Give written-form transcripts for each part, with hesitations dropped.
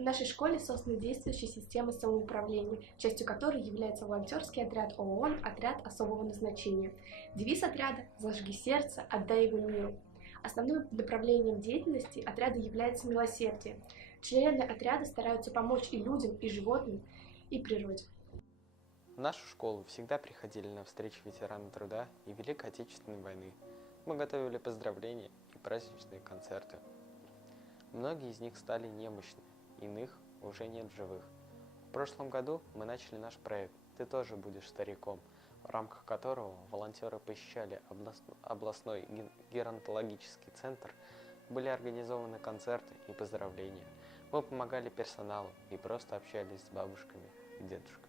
В нашей школе создана действующая система самоуправления, частью которой является волонтерский отряд ООН «Отряд особого назначения». Девиз отряда «Зажги сердце, отдай его миру». Основным направлением деятельности отряда является милосердие. Члены отряда стараются помочь и людям, и животным, и природе. В нашу школу всегда приходили на встречи ветераны труда и Великой Отечественной войны. Мы готовили поздравления и праздничные концерты. Многие из них стали немощны, иных уже нет в живых. В прошлом году мы начали наш проект «Ты тоже будешь стариком», в рамках которого волонтеры посещали областной геронтологический центр, были организованы концерты и поздравления. Мы помогали персоналу и просто общались с бабушками и дедушками.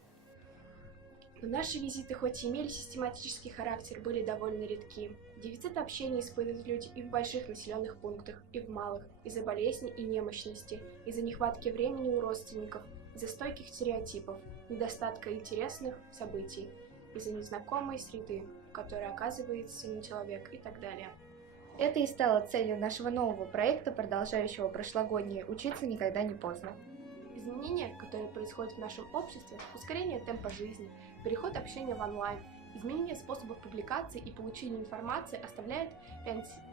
Но наши визиты, хоть и имели систематический характер, были довольно редки. Дефицит общения испытывают люди и в больших населенных пунктах, и в малых, из-за болезней и немощности, из-за нехватки времени у родственников, из-за стойких стереотипов, недостатка интересных событий, из-за незнакомой среды, в которой оказывается не человек и так далее. Это и стало целью нашего нового проекта, продолжающего прошлогоднее «Учиться никогда не поздно». Изменения, которые происходят в нашем обществе, ускорение темпа жизни, переход общения в онлайн, изменение способов публикации и получения информации оставляют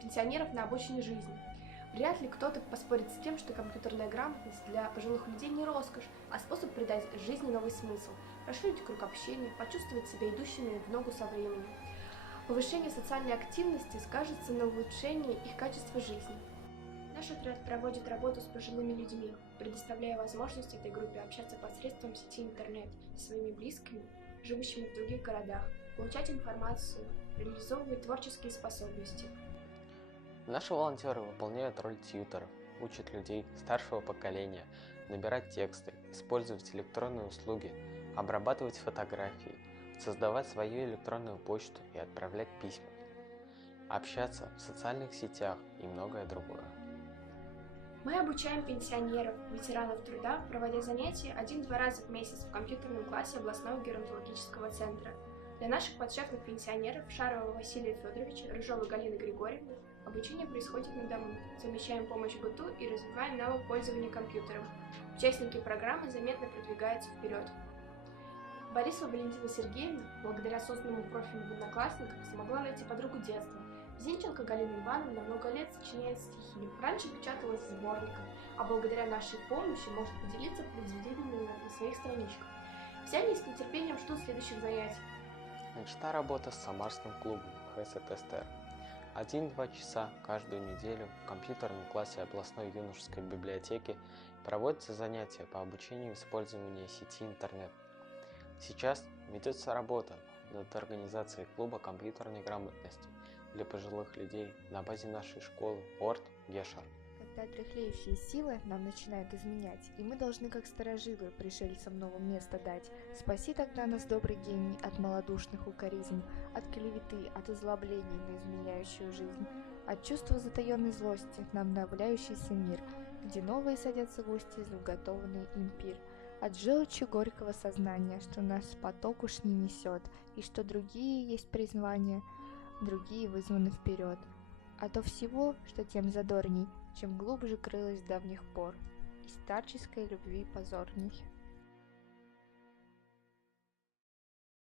пенсионеров на обочине жизни. Вряд ли кто-то поспорит с тем, что компьютерная грамотность для пожилых людей не роскошь, а способ придать жизни новый смысл, расширить круг общения, почувствовать себя идущими в ногу со временем. Повышение социальной активности скажется на улучшении их качества жизни. Наш отряд проводит работу с пожилыми людьми, предоставляя возможность этой группе общаться посредством сети интернет со своими близкими, живущими в других городах, получать информацию, реализовывать творческие способности. Наши волонтеры выполняют роль тьюторов, учат людей старшего поколения набирать тексты, использовать электронные услуги, обрабатывать фотографии, создавать свою электронную почту и отправлять письма, общаться в социальных сетях и многое другое. Мы обучаем пенсионеров, ветеранов труда, проводя занятия 1-2 раза в месяц в компьютерном классе областного геронтологического центра. Для наших подшефных пенсионеров Шарова Василия Федоровича, Рыжовой Галины Григорьевны обучение происходит на дому. Совмещаем помощь БТУ и развиваем навык пользования компьютером. Участники программы заметно продвигаются вперед. Борисова Валентина Сергеевна, благодаря созданному профилю в Одноклассниках, смогла найти подругу детства. Зинченко Галина Ивановна много лет сочиняет стихи, раньше печаталась сборником, а благодаря нашей помощи может поделиться произведениями на своих страничках. Все они с нетерпением ждут следующих занятий. Начата работа с Самарским клубом ХСТСТР. 1-2 часа каждую неделю в компьютерном классе областной юношеской библиотеки проводятся занятия по обучению использования сети интернет. Сейчас ведется работа над организацией клуба компьютерной грамотности для пожилых людей на базе нашей школы Орт Гешар. Когда дряхлеющие силы нам начинают изменять, и мы должны, как старожилы, пришельцам новое место дать. Спаси тогда нас, добрый гений, от малодушных укоризн, от клеветы, от озлоблений на изменяющую жизнь, от чувства затаенной злости на обновляющийся мир, где новые садятся гости за уготованный им пир, от желчи горького сознания, что нас поток уж не несет, и что другие есть призвания, другие вызваны вперед. А то всего, что тем задорней, чем глубже крылось с давних пор, и старческой любви позорней.